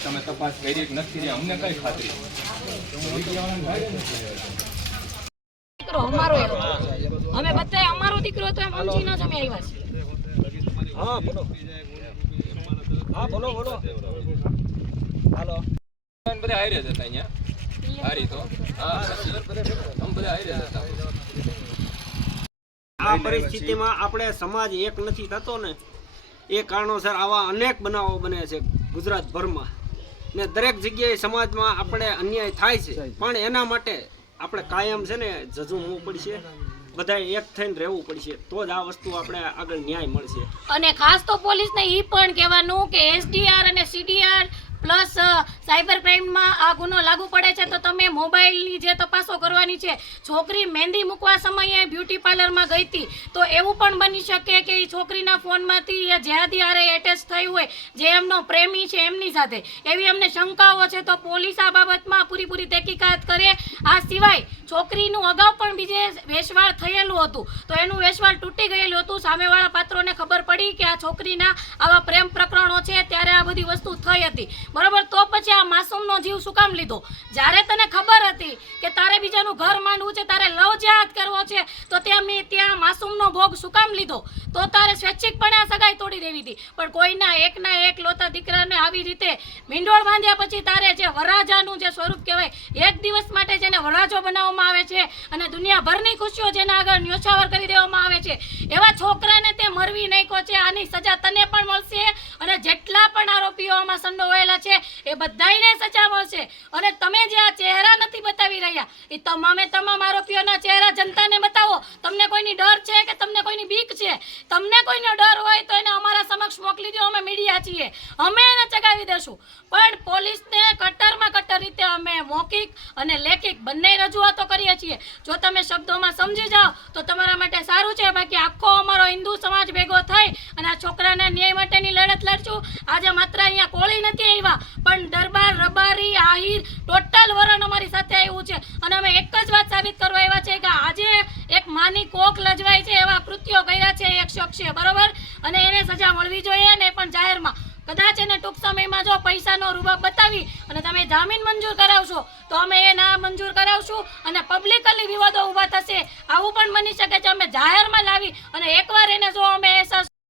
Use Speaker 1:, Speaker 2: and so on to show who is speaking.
Speaker 1: તમે તપાસ કરી નથી અમને કઈ ખાતરી
Speaker 2: દીકરો અમારો અમે બધા અમારો દીકરો તો એમ સમજીને જ અમે આવ્યા છીએ.
Speaker 3: હા બોલો. હા બોલો બોલો. હાલો.
Speaker 1: બધા હારે જ હતા અહીંયા. હારી તો. હા. બધા આવી રહ્યા હતા.
Speaker 3: આ પરિસ્થિતિમાં આપણે સમાજ એક નથી થતો ને એ કારણોસર આવા અનેક બનાવો બને છે ગુજરાતભરમાં. ને દરેક જગ્યાએ સમાજમાં આપણે અન્યાય થાય છે પણ એના માટે આપણે કાયમ છે ને ઝઝુમવું પડશે બધા એક થઈને રહેવું પડશે તો જ આ વસ્તુ આપણે આગળ ન્યાય મળશે.
Speaker 2: અને ખાસ તો પોલીસને એ પણ કહેવાનું કે એસડીઆર અને સીડીઆર પ્લસ સાયબર ક્રાઇમમાં આ ગુનો લાગુ પડે છે, તો તમે મોબાઈલની જે તપાસો કરવાની છે, છોકરી મહેંદી મૂકવા સમયે બ્યુટી પાર્લરમાં ગઈ હતી, તો એવું પણ બની શકે કે એ છોકરીના ફોનમાંથી એ જેહાદી હારે એટેચ થઈ હોય, જે એમનો પ્રેમી છે એમની સાથે. એવી અમને શંકાઓ છે, તો પોલીસ આ બાબતમાં પૂરીપૂરી તહેકીકાત કરે. આ સિવાય છોકરીનું અગાઉ પણ બીજે વેશવાળ થયેલું હતું, તો એનું વેશવાળ તૂટી ગયેલું હતું. સામેવાળા પાત્રોને ખબર પડી કે આ છોકરીના આવા પ્રેમ પ્રકરણો છે, ત્યારે આ બધી વસ્તુ થઈ હતી. બરાબર, તો પછી આ માસૂમનો જીવ શું કામ લીધો? જ્યારે તને ખબર હતી કે તારે બીજાનું ઘર માંડવું છે, તારે લવ જેહાદ કરવો છે, તો ત્યાં મેં ત્યાં માસૂમનો ભોગ શું કામ લીધો? તો તારે સ્વૈચ્છિકપણે આ સગાઈ તોડી દેવી હતી. પણ કોઈના એકના એક લોતા દીકરાને આવી રીતે મીંડોળ બાંધ્યા પછી તારે જે વરાજાનું જે સ્વરૂપ કહેવાય, એક દિવસ માટે જેને વરાજો બનાવવામાં આવે છે અને દુનિયાભરની ખુશીઓ જેના આગળ ન્યોછાવર કરી દેવામાં આવે છે, એવા છોકરાને તે મરવી નાખ્યો છે, આની સજા તને પણ મળશે અને જેટલા પણ આરોપીઓ આમાં સંડોવાયેલા છે એ બધાયને સજા મળશે. અને તમે જે આ ચહેરા નથી બતાવી રહ્યા, એ તમામે તમામ આરોપીઓના ચહેરા જનતાને બતાવો. તમને કોઈની ડર છે કે તમને કોઈની બીક છે? તમને કોઈનો ડર હોય તો એને અમારા સમક્ષ મોકલી દો, અમે મીડિયા છીએ. અમે એને ચગાવી દેશું. પણ પોલીસને કટ્ટરમાં કટ્ટર રીતે અમે મૌખિક અને લેખિક બંને રજૂઆતો કરીએ છીએ. જો તમે શબ્દોમાં સમજી જાઓ, તો તમારા માટે સારું છે. બાકી આખો અમારો હિન્દુ સમાજ ભેગો થઈ અને આ છોકરાના ન્યાય માટેની લડત લડશું. આજે માત્ર અહીંયા કોળી નથી રબારી ટોટલ વરણ અમારી સાથે આવ્યું છે. અને અમે એક જ વાત સાબિત કરવા આવ્યા છે કે આજે એક માની કોક લજવાય છે એવા કૃત્યો કર્યા છે એક શખ્સે બરોબર? અને એને સજા મળવી જોઈએ ને પણ જાહેરમાં. કદાચ એને ટૂંક સમયમાં જો પૈસાનો રૂબાબ બતાવી અને તમે જામીન મંજૂર કરાવશો, તો અમે એ ના મંજૂર કરાવશું અને પબ્લિકલી વિવાદો ઊભા થશે. આવું પણ બની શકે છે, અમે જાહેરમાં લાવી અને એકવાર એને જો અમે અહેસાસ